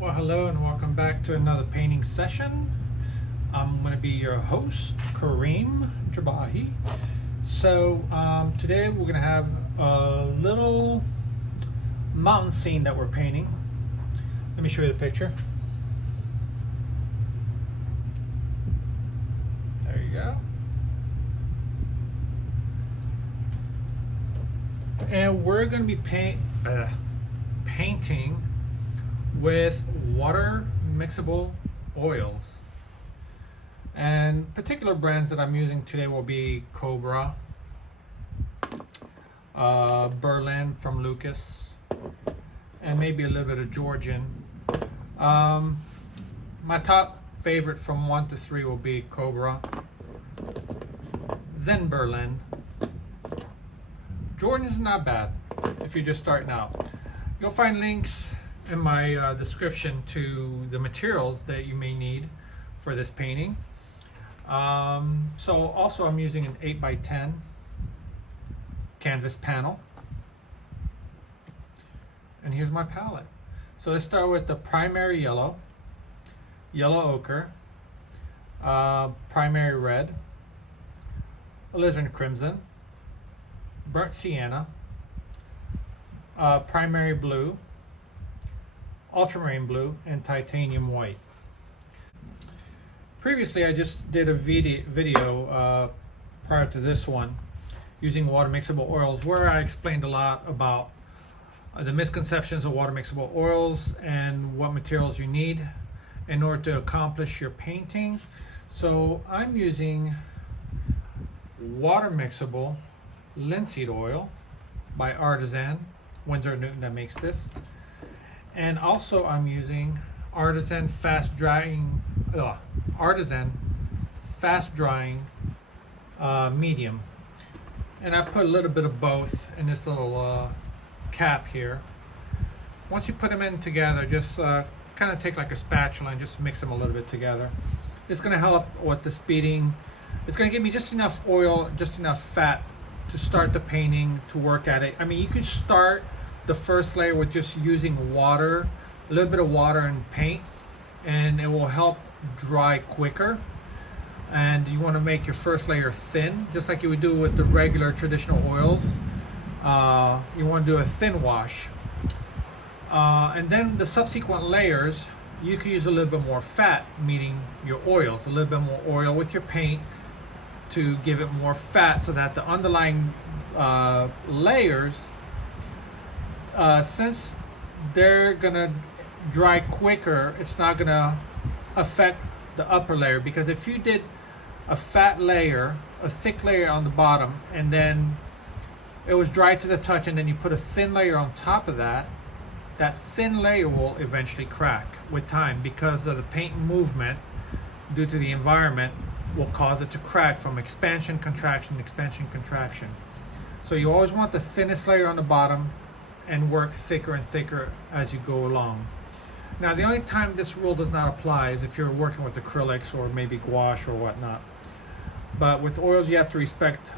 Well, hello and welcome back to another painting session. I'm going to be your host, Kareem Gebahi. So today we're going to have a little mountain scene that we're painting. Let me show you the picture. There you go. And we're going to be painting with water mixable oils, and particular brands that I'm using today will be Cobra, Berlin from Lucas, and maybe a little bit of Georgian. My top favorite from 1 to 3 will be Cobra, then Berlin. Georgian is not bad if you're just starting out. You'll find links in my description to the materials that you may need for this painting. So also I'm using an 8x10 canvas panel, and here's my palette. So let's start with the primary yellow, yellow ochre, primary red, alizarin crimson, burnt sienna, primary blue, ultramarine blue, and titanium white. Previously I just did a video prior to this one using water mixable oils, where I explained a lot about the misconceptions of water mixable oils and what materials you need in order to accomplish your paintings. So I'm using water mixable linseed oil by Artisan, Winsor & Newton, that makes this. And also I'm using Artisan fast drying medium, and I put a little bit of both in this little cap here. Once you put them in together, just kind of take like a spatula and just mix them a little bit together. It's going to help with the speeding. It's going to give me just enough oil, just enough fat to start the painting, to work at it. I mean, you could start the first layer with just using water, a little bit of water and paint, and it will help dry quicker. And you want to make your first layer thin, just like you would do with the regular traditional oils. You want to do a thin wash, and then the subsequent layers you can use a little bit more fat, meaning your oils, a little bit more oil with your paint to give it more fat, so that the underlying layers, since they're gonna dry quicker, it's not gonna affect the upper layer. Because if you did a fat layer, a thick layer on the bottom, and then it was dry to the touch, and then you put a thin layer on top of that, that thin layer will eventually crack with time, because of the paint movement due to the environment will cause it to crack from expansion, contraction, expansion, contraction. So you always want the thinnest layer on the bottom and work thicker and thicker as you go along. Now, the only time this rule does not apply is if you're working with acrylics or maybe gouache or whatnot. But with oils, you have to respect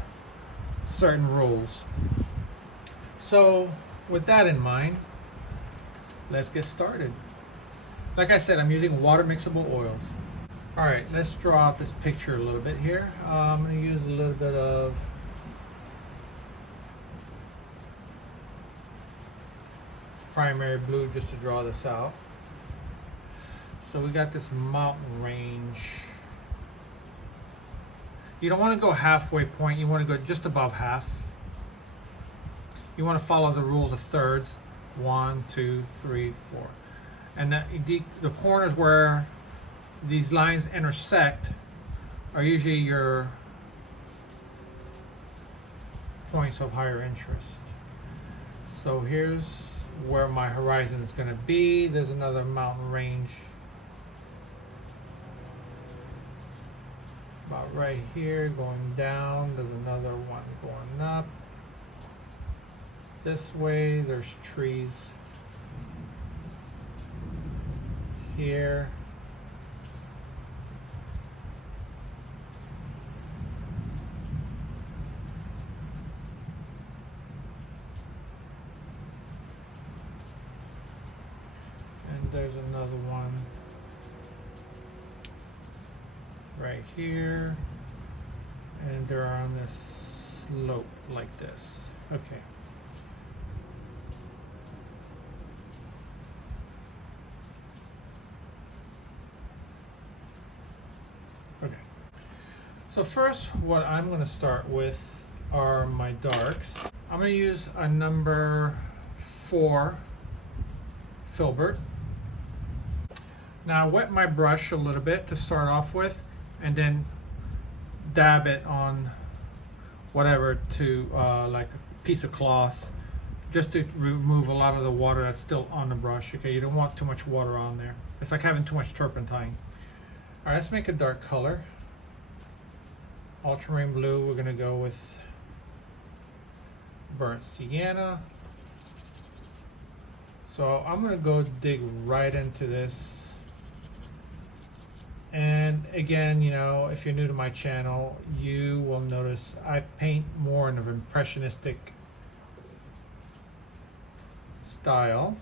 certain rules. So with that in mind, let's get started. Like I said, I'm using water mixable oils. All right, let's draw out this picture a little bit here. I'm going to use a little bit of primary blue just to draw this out. So we got this mountain range. You don't want to go halfway point, you want to go just above half. You want to follow the rules of thirds. 1, 2, 3, 4. And that the corners where these lines intersect are usually your points of higher interest. So here's where my horizon is going to be. There's another mountain range about right here going down. There's another one going up this way. There's trees here. there's another one right here, and they're on this slope like this. Okay. Okay. So first, what I'm going to start with are my darks. I'm going to use a number 4 filbert. Now I wet my brush a little bit to start off with, and then dab it on whatever to like a piece of cloth, just to remove a lot of the water that's still on the brush. Okay, you don't want too much water on there. It's like having too much turpentine. All right, let's make a dark color. Ultramarine blue, we're gonna go with burnt sienna. So I'm gonna go dig right into this. And again, you know, if you're new to my channel, you will notice I paint more in an impressionistic style.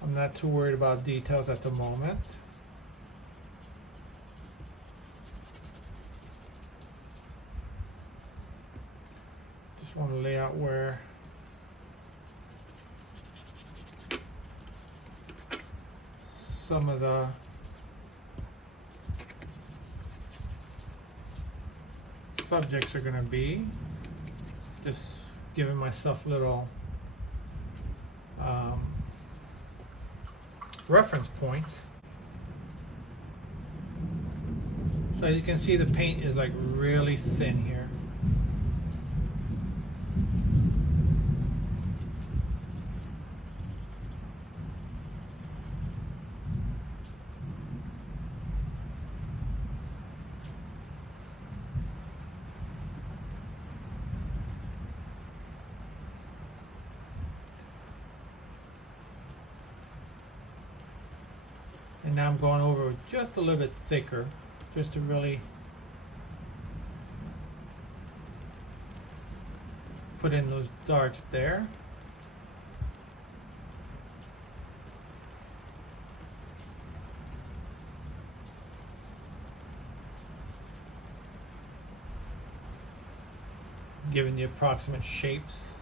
I'm not too worried about details at the moment. Just want to lay out where some of the subjects are going to be. Just giving myself little reference points. So as you can see, the paint is like really thin here. And now I'm going over with just a little bit thicker, just to really put in those darks there. Giving the approximate shapes.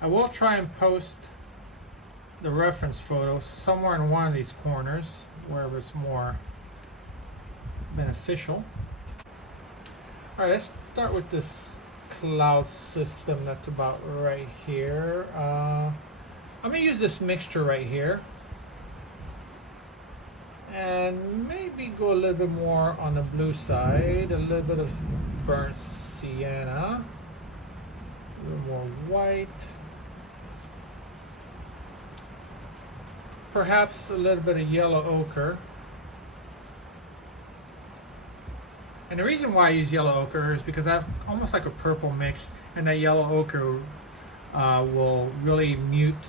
I will try and post the reference photo somewhere in one of these corners, wherever it's more beneficial. All right, let's start with this cloud system that's about right here. I'm gonna use this mixture right here, and maybe go a little bit more on the blue side, a little bit of burnt sienna, a little more white. Perhaps a little bit of yellow ochre. And the reason why I use yellow ochre is because I have almost like a purple mix, and that yellow ochre will really mute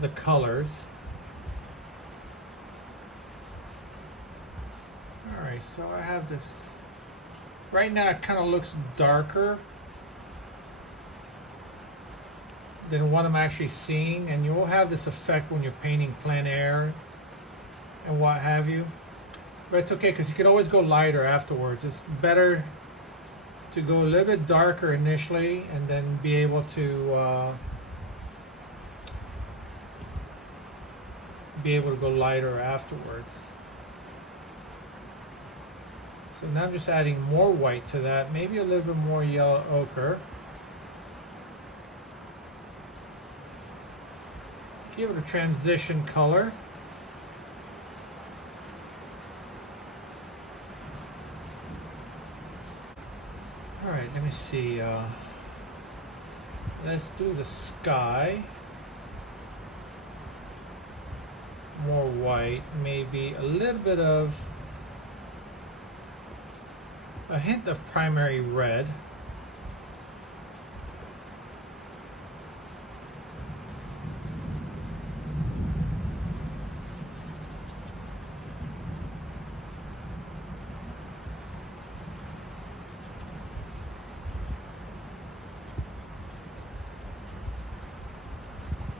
the colors. Alright, so I have this. Right now it kind of looks darker than what I'm actually seeing, and you will have this effect when you're painting plein air and what have you. But it's okay, because you can always go lighter afterwards. It's better to go a little bit darker initially and then be able to go lighter afterwards. So now I'm just adding more white to that, maybe a little bit more yellow ochre. Give it a transition color. All right, let me see. Let's do the sky. More white, maybe a little bit of a hint of primary red.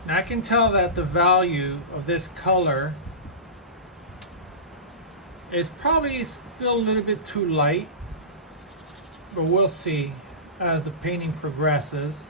Now I can tell that the value of this color is probably still a little bit too light, but we'll see as the painting progresses.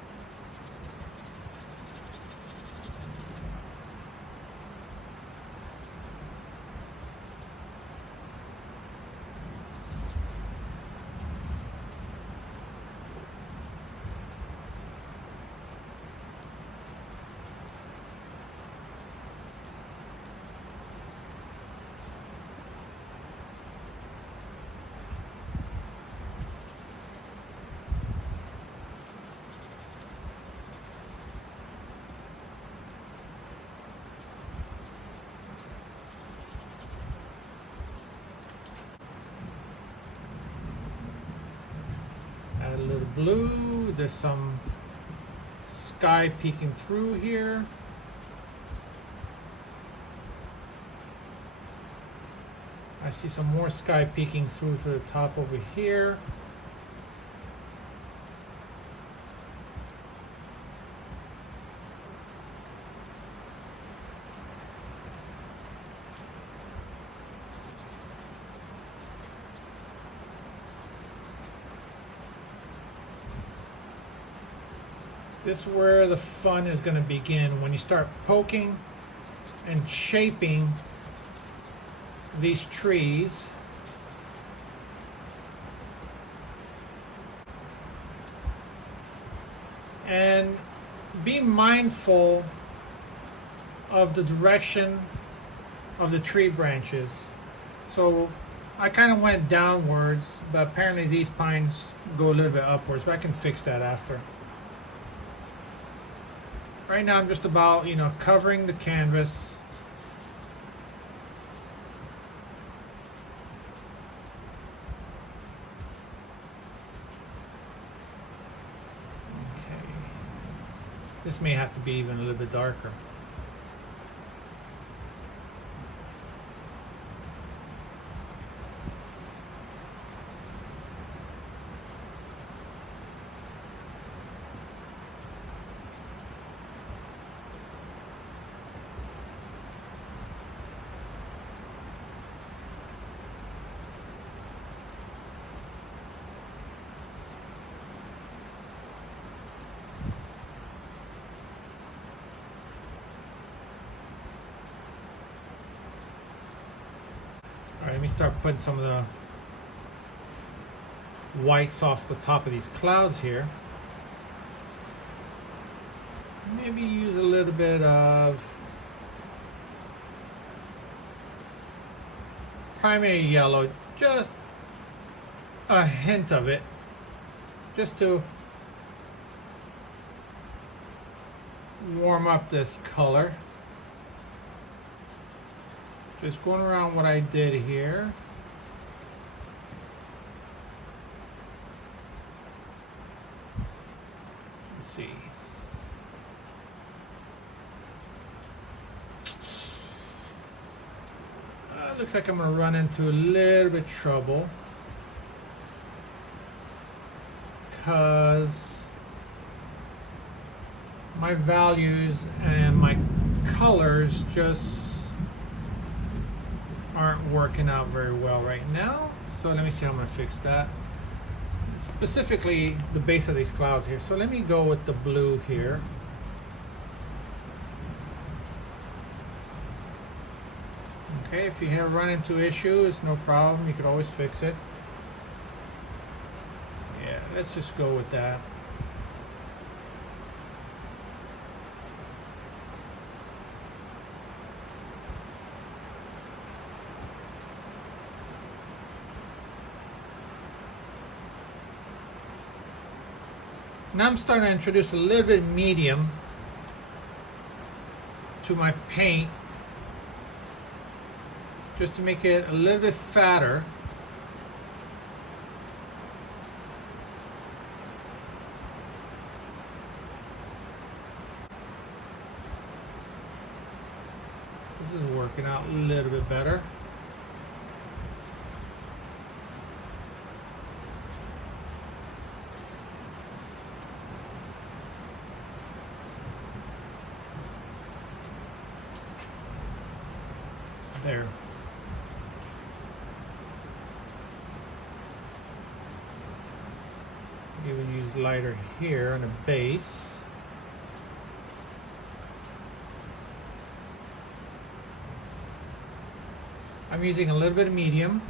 Add a little blue. There's some sky peeking through here. I see some more sky peeking through to the top over here. This is where the fun is going to begin, when you start poking and shaping these trees. And be mindful of the direction of the tree branches. So I kind of went downwards, but apparently these pines go a little bit upwards, but I can fix that after. Right now I'm just about, covering the canvas. Okay. This may have to be even a little bit darker. All right, let me start putting some of the whites off the top of these clouds here. Maybe use a little bit of primary yellow, just a hint of it, just to warm up this color. Just going around what I did here. Let's see. It looks like I'm going to run into a little bit of trouble, because my values and my colors just aren't working out very well right now. So let me see how I'm going to fix that. Specifically the base of these clouds here. So let me go with the blue here. Okay, if you have run into issues, no problem, you could always fix it. Yeah, let's just go with that. Now I'm starting to introduce a little bit of medium to my paint, just to make it a little bit fatter. This is working out a little bit better. lighter here on the base. I'm using a little bit of medium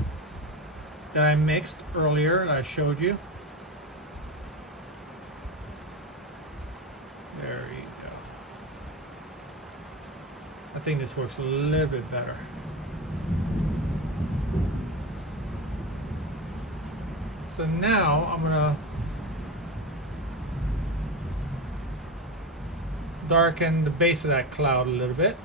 that I mixed earlier that I showed you. There you go. I think this works a little bit better. So now I'm gonna darken the base of that cloud a little bit.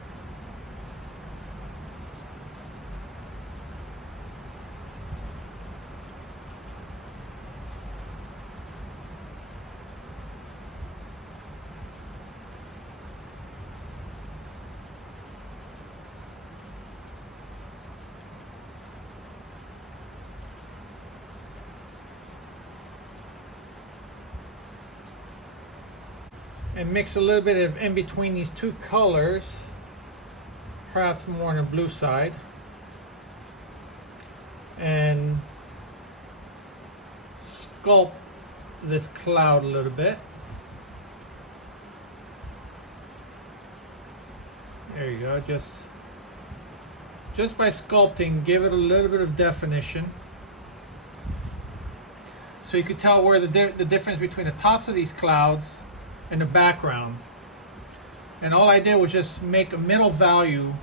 And mix a little bit of in between these two colors, perhaps more on the blue side, and sculpt this cloud a little bit. There you go. Just by sculpting, give it a little bit of definition, so you can tell where the difference between the tops of these clouds in the background. And all I did was just make a middle value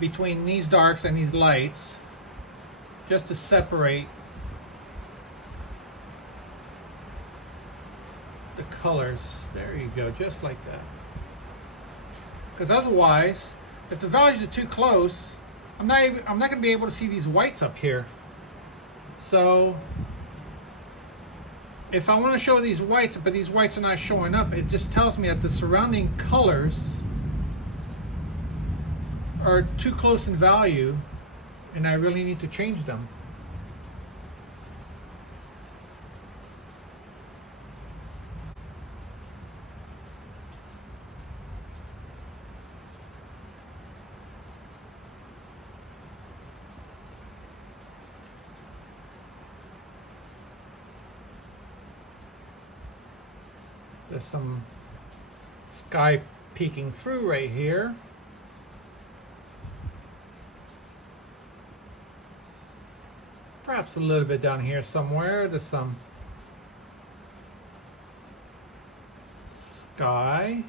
between these darks and these lights, just to separate the colors. There you go, just like that. Because otherwise, if the values are too close, I'm not going to be able to see these whites up here. So if I want to show these whites, but these whites are not showing up, it just tells me that the surrounding colors are too close in value and I really need to change them. There's some sky peeking through right here. Perhaps a little bit down here somewhere. There's some sky.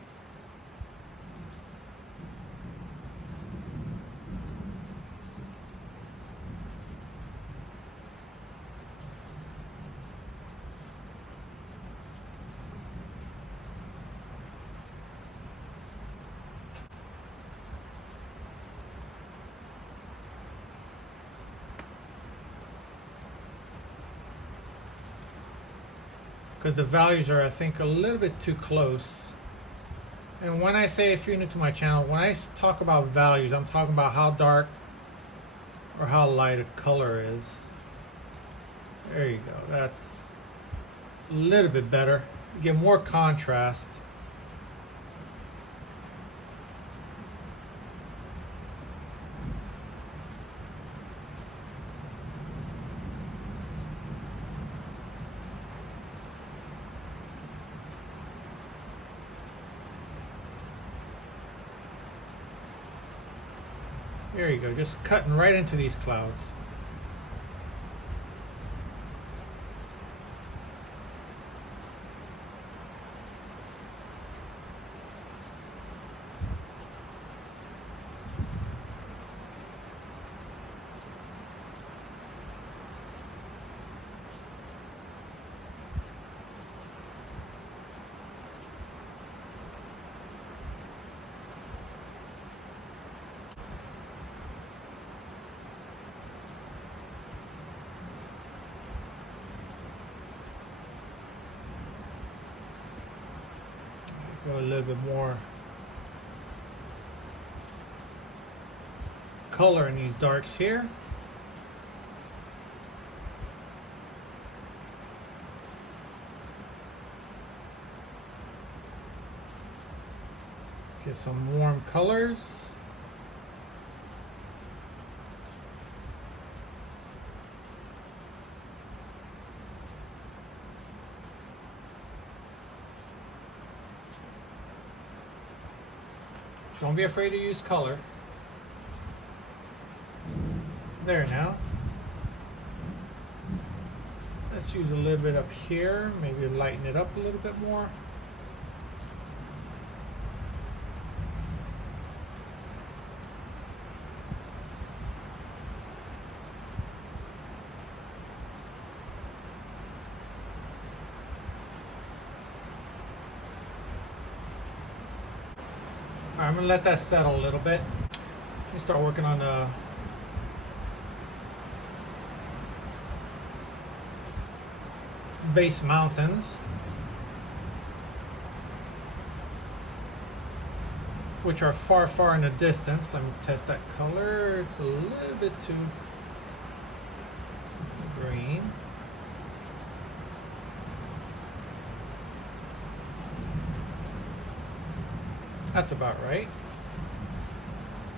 Because the values are, I think, a little bit too close. And when I say, if you're new to my channel, when I talk about values, I'm talking about how dark or how light a color is. There you go. That's a little bit better. You get more contrast. There you go, just cutting right into these clouds. Go a little bit more color in these darks here. Get some warm colors. Don't be afraid to use color. There now. Let's use a little bit up here, maybe lighten it up a little bit more. Alright, I'm gonna let that settle a little bit. Let me start working on the base mountains, which are far, far in the distance. Let me test that color. It's a little bit too green. That's about right.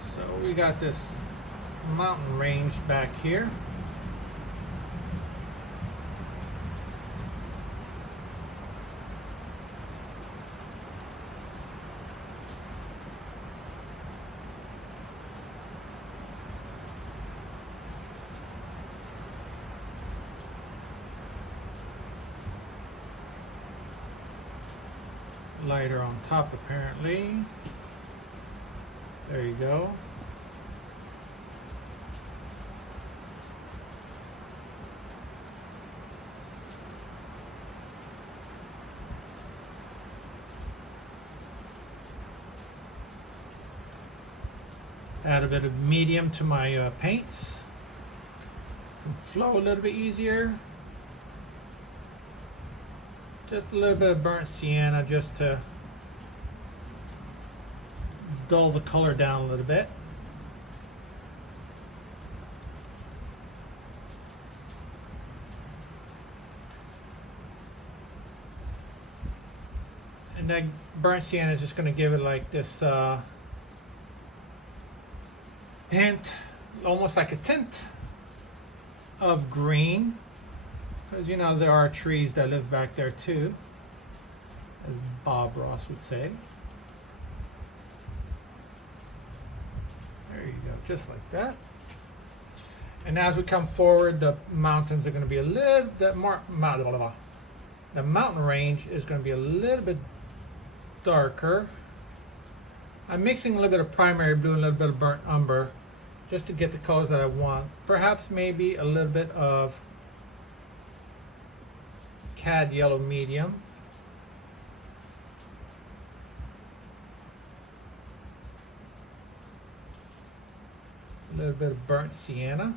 So we got this mountain range back here. Lighter on top apparently. There you go. Add a bit of medium to my paints. Flow a little bit easier. Just a little bit of burnt sienna just to dull the color down a little bit. And that burnt sienna is just going to give it like this hint, almost like a tint of green. Because you know there are trees that live back there too, as Bob Ross would say. There you go, just like that. And as we come forward, the mountains are going to be a little bit more. The mountain range is going to be a little bit darker. I'm mixing a little bit of primary blue and a little bit of burnt umber, just to get the colors that I want. Perhaps maybe a little bit of cad yellow medium. A little bit of burnt sienna.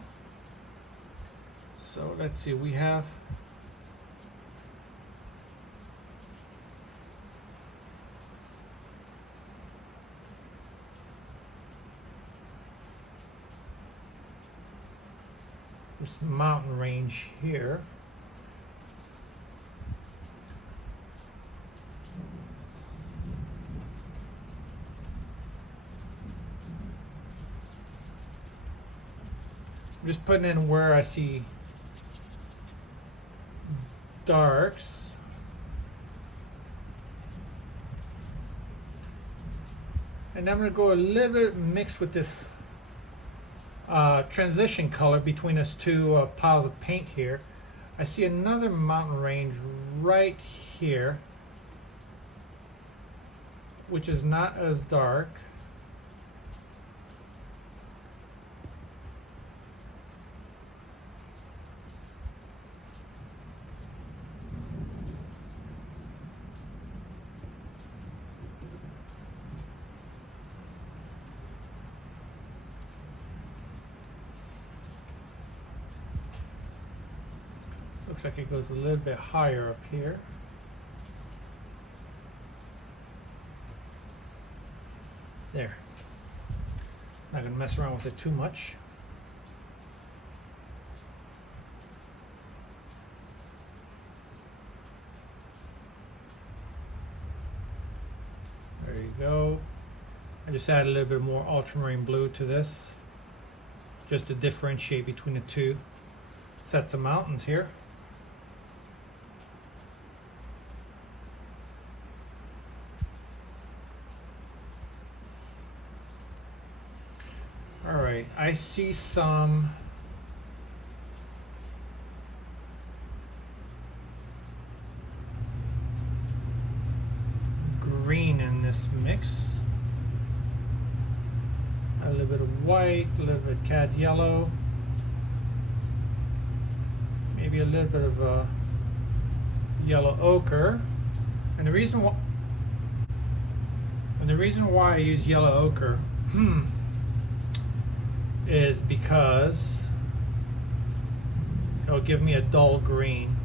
So let's see, we have this mountain range here. I'm just putting in where I see darks. And I'm going to go a little bit mixed with this transition color between these two piles of paint here. I see another mountain range right here, which is not as dark. Looks like it goes a little bit higher up here. There. Not going to mess around with it too much. There you go. I just add a little bit more ultramarine blue to this, just to differentiate between the two sets of mountains here. I see some green in this mix. A little bit of white, a little bit of cad yellow, maybe a little bit of yellow ochre. And the reason why I use yellow ochre is because it'll give me a dull green.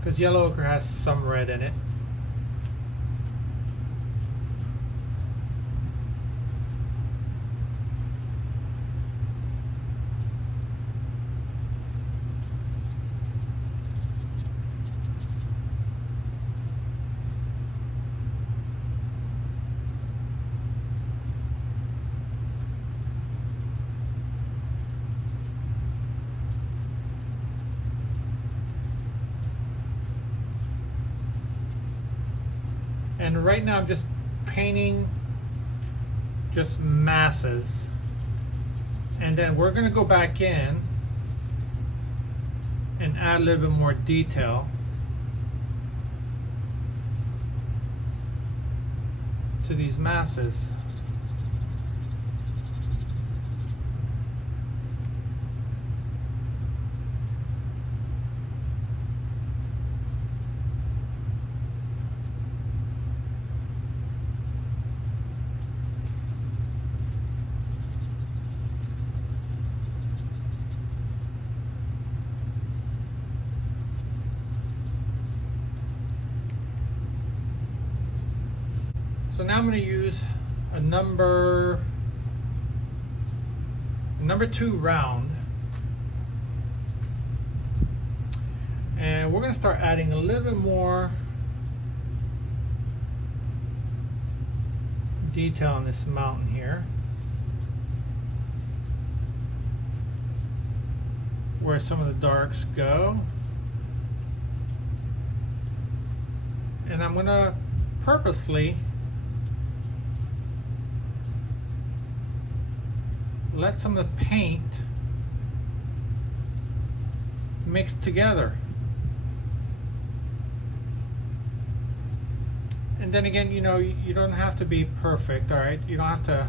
Because yellow ochre has some red in it. And right now I'm just painting just masses. And then we're going to go back in and add a little bit more detail to these masses. So now I'm going to use a number 2 round, and we're going to start adding a little bit more detail on this mountain here, where some of the darks go. And I'm going to purposely let some of the paint mix together. And then again, you know, you don't have to be perfect, all right? You don't have to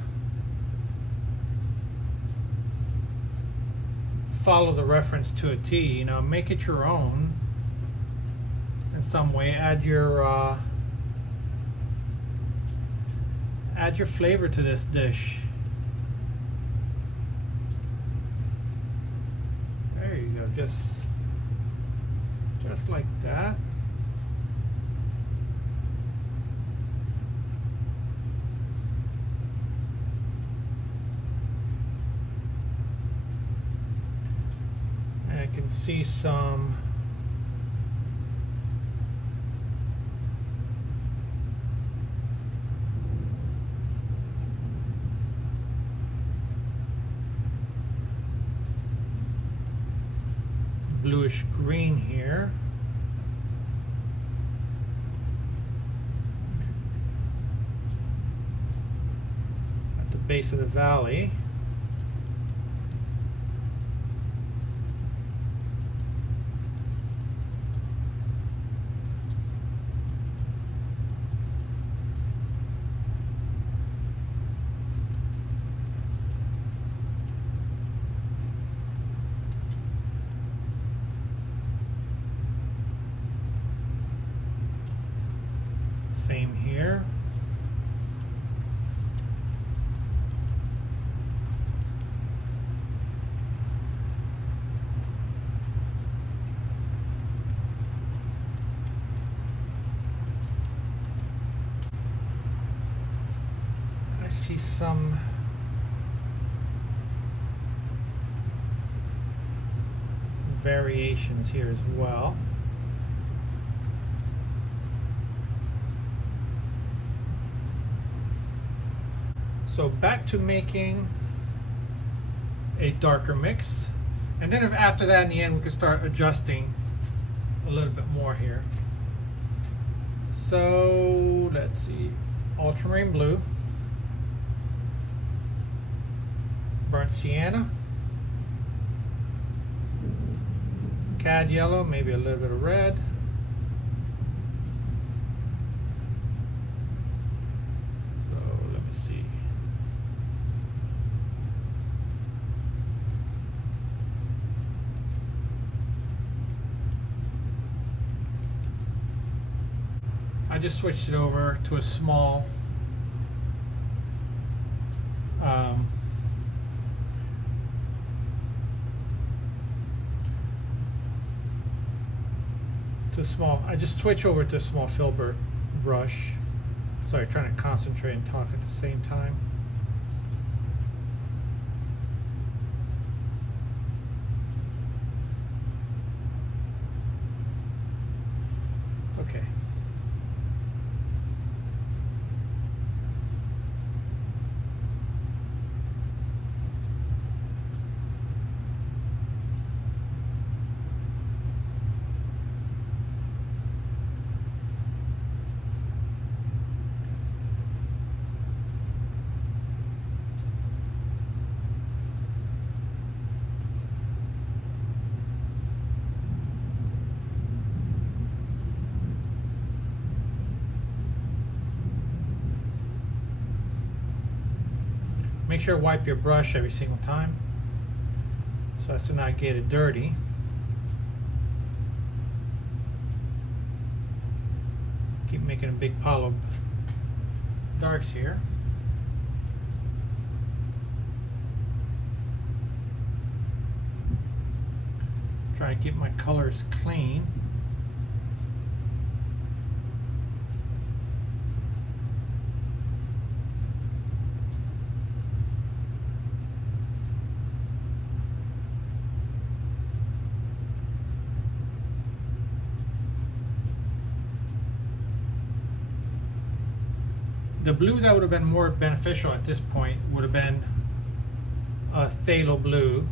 follow the reference to a T, you know, make it your own in some way. Add your flavor to this dish. There you go, just like that. And I can see some bluish green here. At the base of the valley. Same here. I see some variations here as well. So back to making a darker mix, and then if after that in the end we can start adjusting a little bit more here. So let's see. ultramarine blue, burnt sienna, cad yellow, maybe a little bit of red, so let me see. I just switched it over to a small I just switch over to a small filbert brush. Sorry, trying to concentrate and talk at the same time. Okay. Make sure to wipe your brush every single time so as to not get it dirty. Keep making a big pile of darks here. Try to keep my colors clean. The blue that would have been more beneficial at this point would have been a phthalo blue.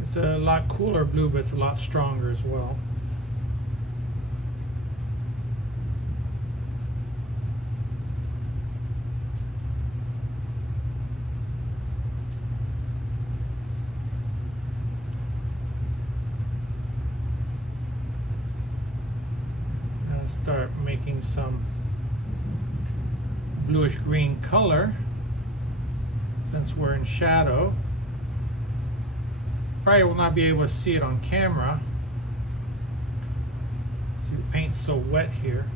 It's a lot cooler blue, but it's a lot stronger as well. Start making some bluish green color since we're in shadow. Probably will not be able to see it on camera. See, the paint's so wet here.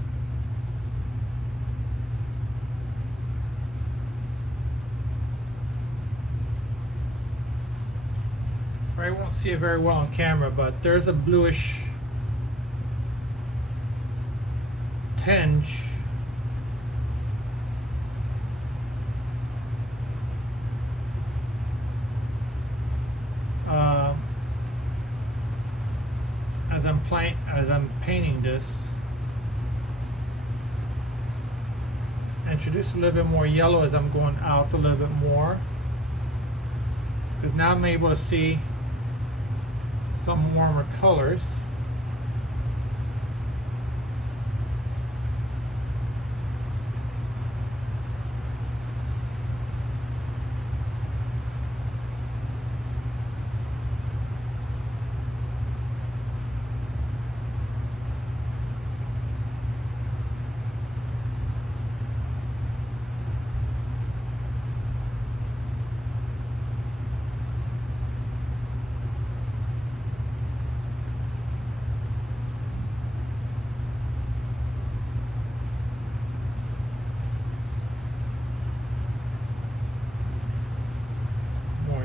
Probably won't see it very well on camera, but there's a bluish tinge as I'm painting this. Introduce a little bit more yellow as I'm going out a little bit more, because now I'm able to see some warmer colors.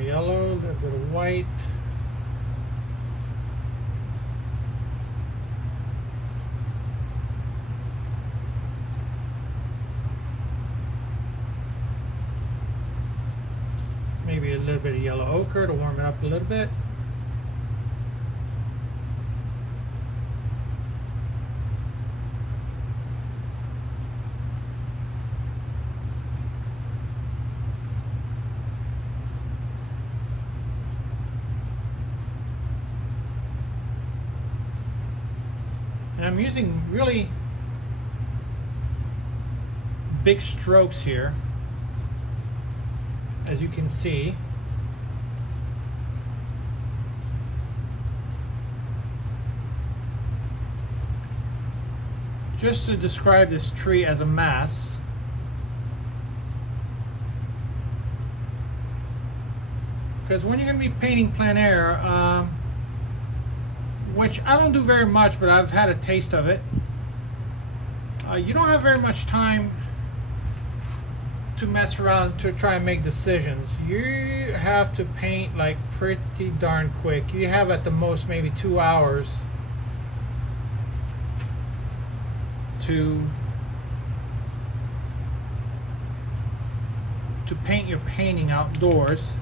Yellow, a little bit of white. Maybe a little bit of yellow ochre to warm it up a little bit. And I'm using really big strokes here, as you can see. Just to describe this tree as a mass. Because when you're going to be painting plein air, which I don't do very much, but I've had a taste of it, you don't have very much time to mess around to try and make decisions. You have to paint like pretty darn quick. You have at the most maybe 2 hours to paint your painting outdoors.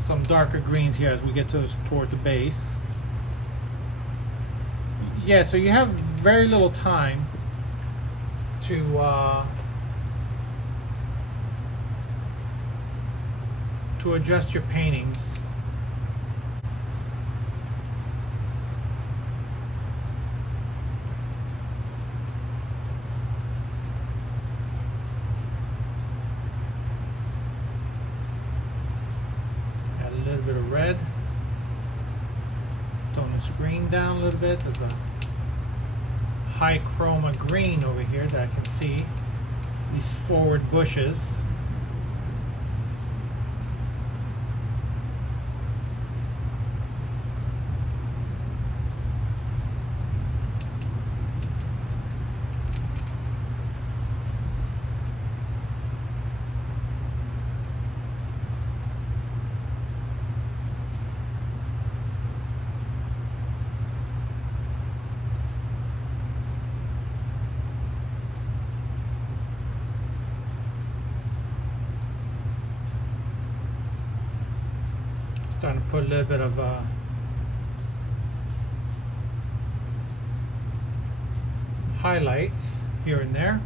Some darker greens here as we get toward the base. Yeah, so you have very little time to adjust your paintings. Add a little bit of red. Tone this green down a little bit. There's a high chroma green over here that I can see. These forward bushes. Starting to put a little bit of highlights here and there.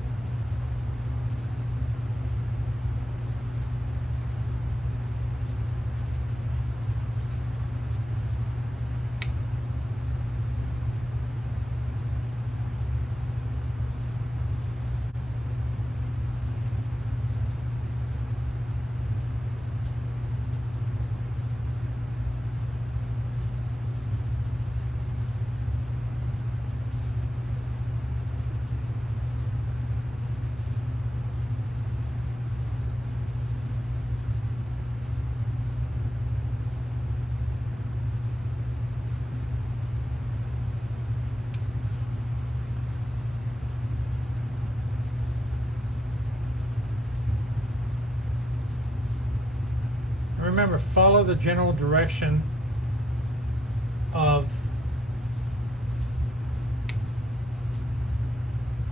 Remember, follow the general direction of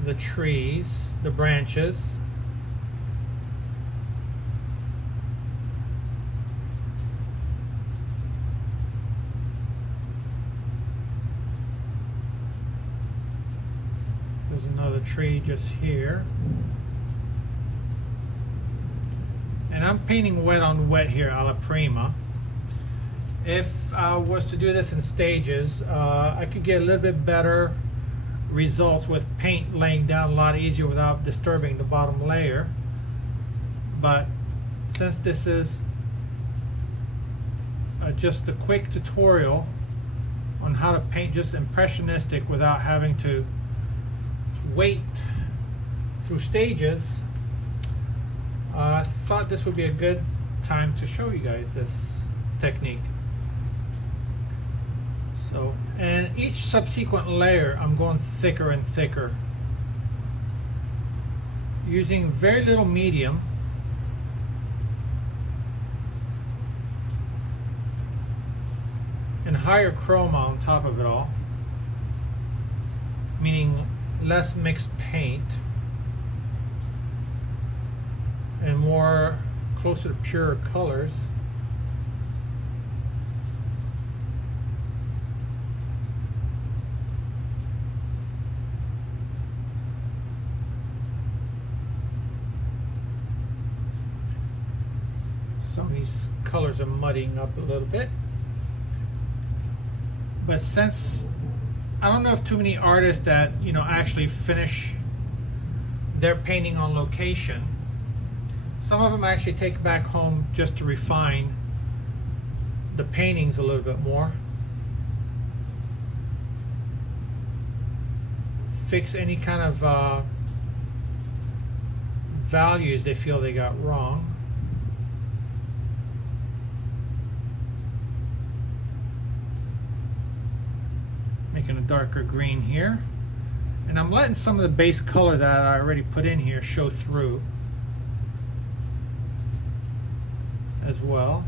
the trees, the branches. There's another tree just here. And I'm painting wet on wet here, alla prima. If I was to do this in stages, I could get a little bit better results with paint laying down a lot easier without disturbing the bottom layer. But since this is just a quick tutorial on how to paint just impressionistic without having to wait through stages, I thought this would be a good time to show you guys this technique. So, and each subsequent layer I'm going thicker and thicker, using very little medium. And higher chroma on top of it all, meaning less mixed paint and more closer to pure colors. Some of these colors are muddying up a little bit, but since I don't know if too many artists that, you know, actually finish their painting on location. Some of them actually take back home just to refine the paintings a little bit more. Fix any kind of values they feel they got wrong. Making a darker green here. And I'm letting some of the base color that I already put in here show through as well.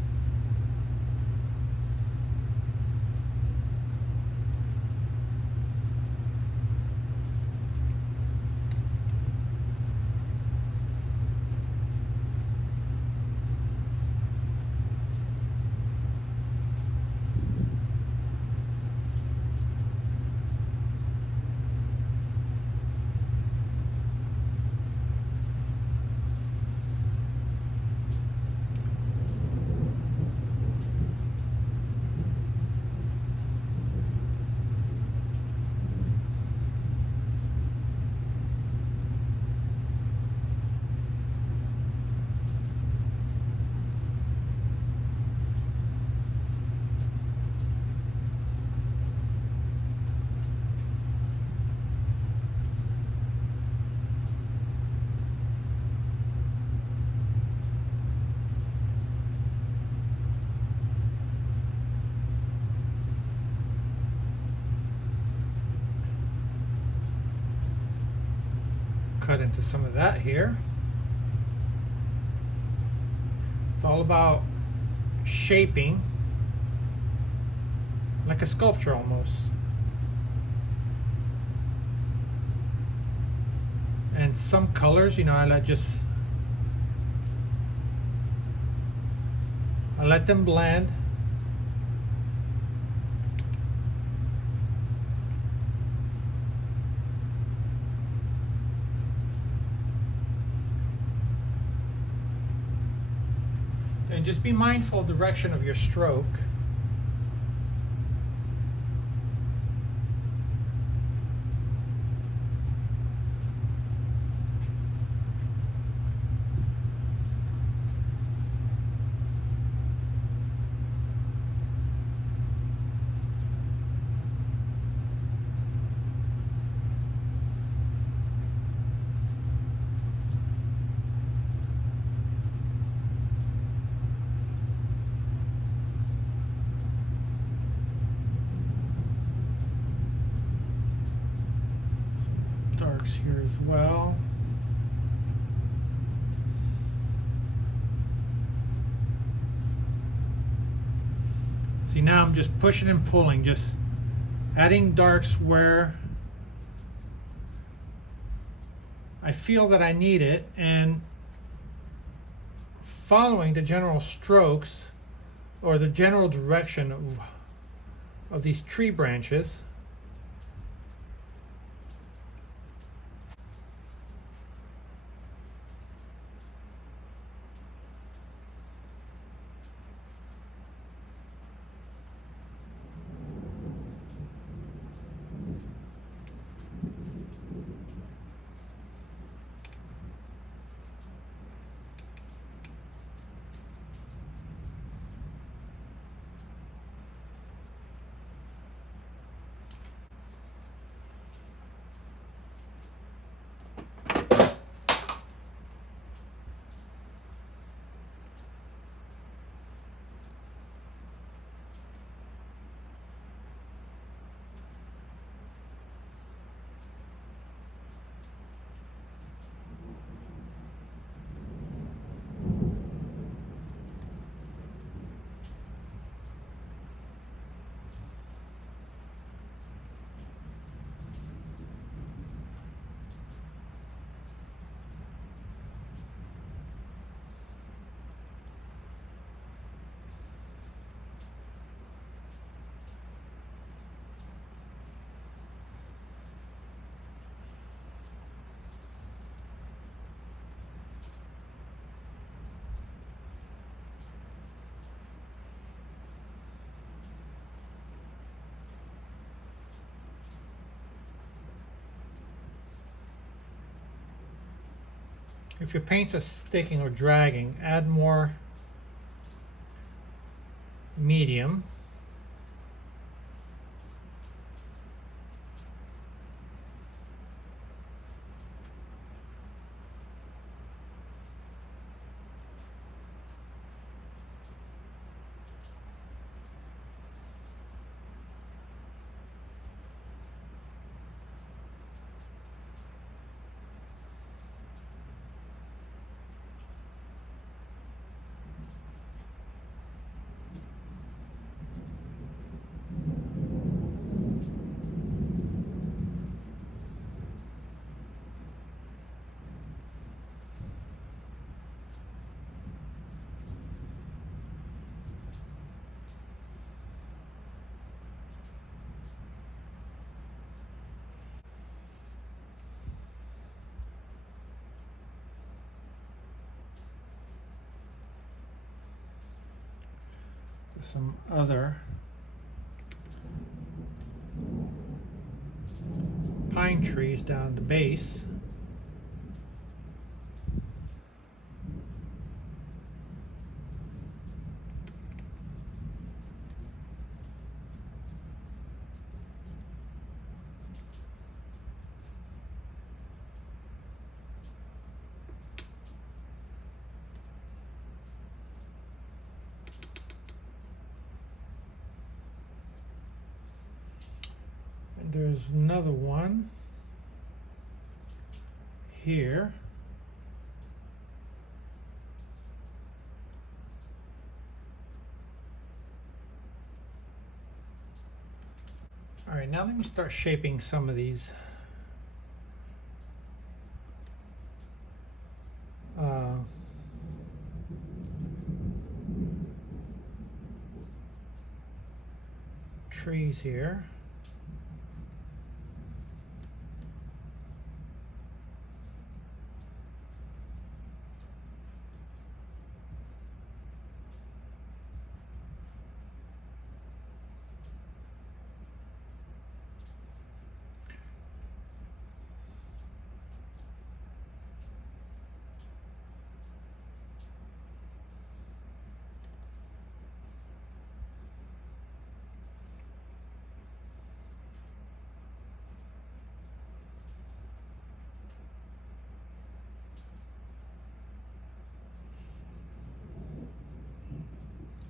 Cut into some of that here. It's all about shaping, like a sculpture almost. And some colors, you know, I let them blend. And just be mindful of the direction of your stroke. Darks here as well. See, now I'm just pushing and pulling, just adding darks where I feel that I need it, and following the general strokes or the general direction of these tree branches. If your paints are sticking or dragging, add more medium. Some other pine trees down the base. And there's another one here. All right, now let me start shaping some of these trees here.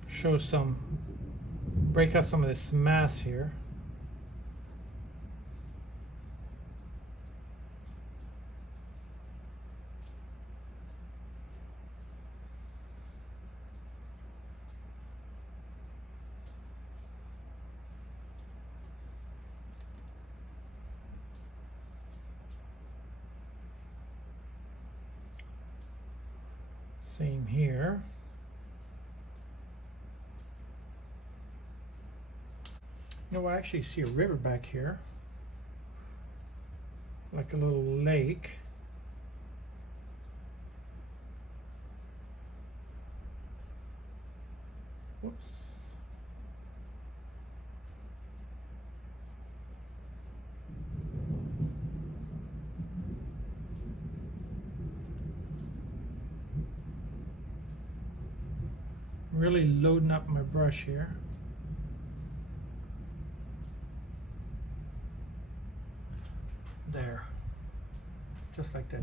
Show some, break up some of this mass here. Same here. You know, I actually see a river back here, like a little lake. Whoops. Really loading up my brush here. There, just like that,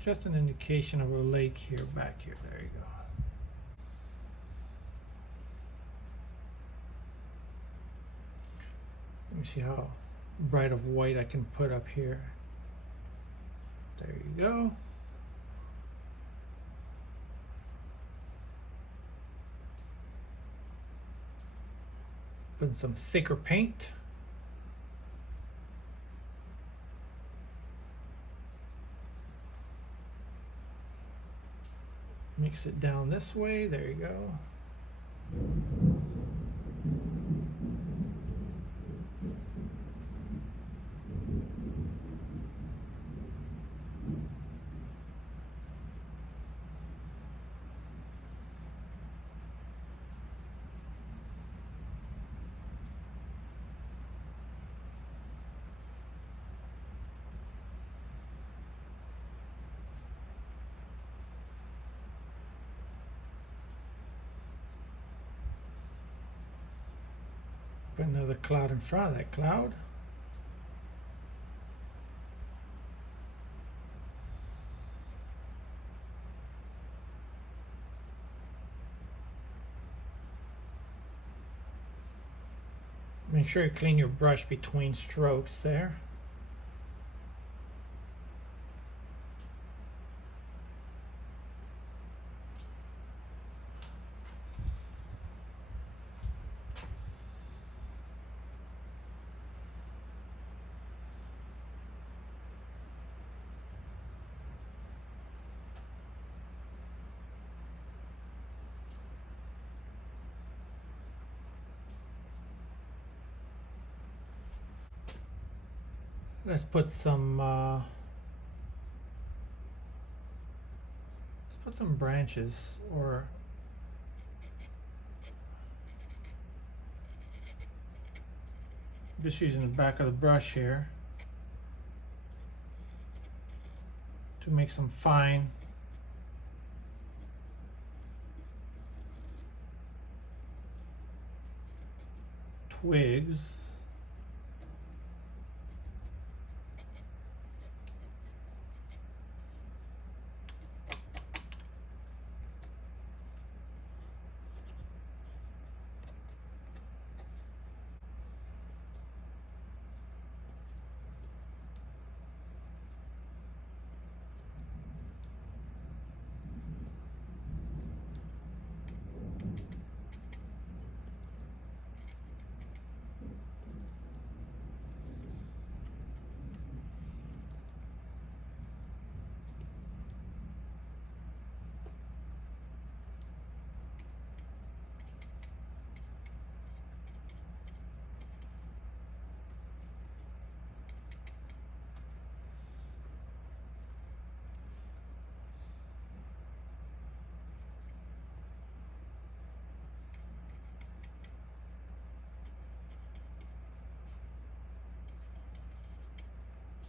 just an indication of a lake here, back here. There you go. Let me see how bright of white I can put up here. There you go. Put some thicker paint. Mix it down this way. There you go. Put another cloud in front of that cloud. Make sure you clean your brush between strokes there. Let's put some branches, or just using the back of the brush here to make some fine twigs.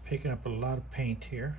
Picking up a lot of paint here.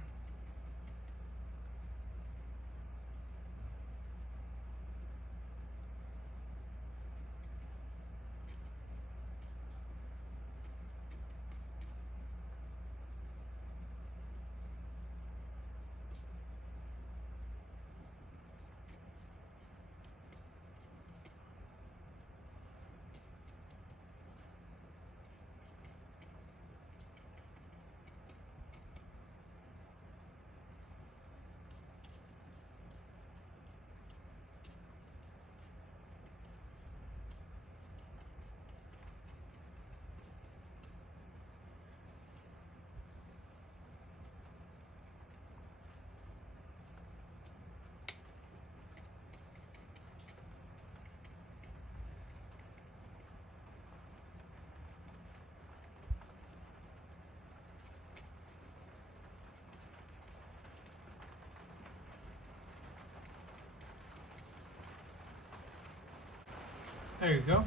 There you go.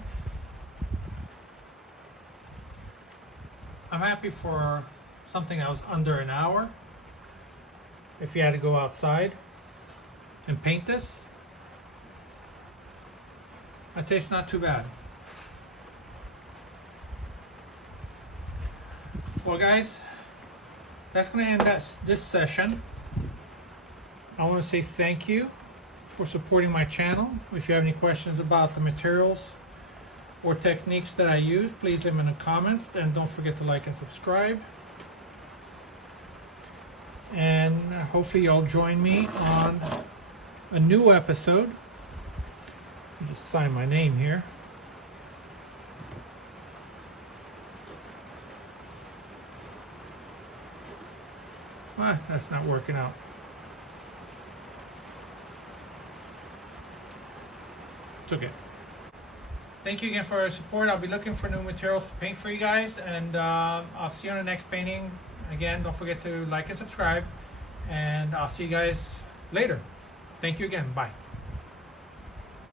I'm happy for something that was under an hour. If you had to go outside and paint this, I'd say it's not too bad. Well guys, that's going to end this session. I want to say thank you for supporting my channel. If you have any questions about the materials or techniques that I use, please leave them in the comments, and don't forget to like and subscribe. And hopefully you'll join me on a new episode. I'll just sign my name here. Well, that's not working out. It's okay. Thank you again for your support. I'll be looking for new materials to paint for you guys, and I'll see you on the next painting. Again, don't forget to like and subscribe, and I'll see you guys later. Thank you again. Bye.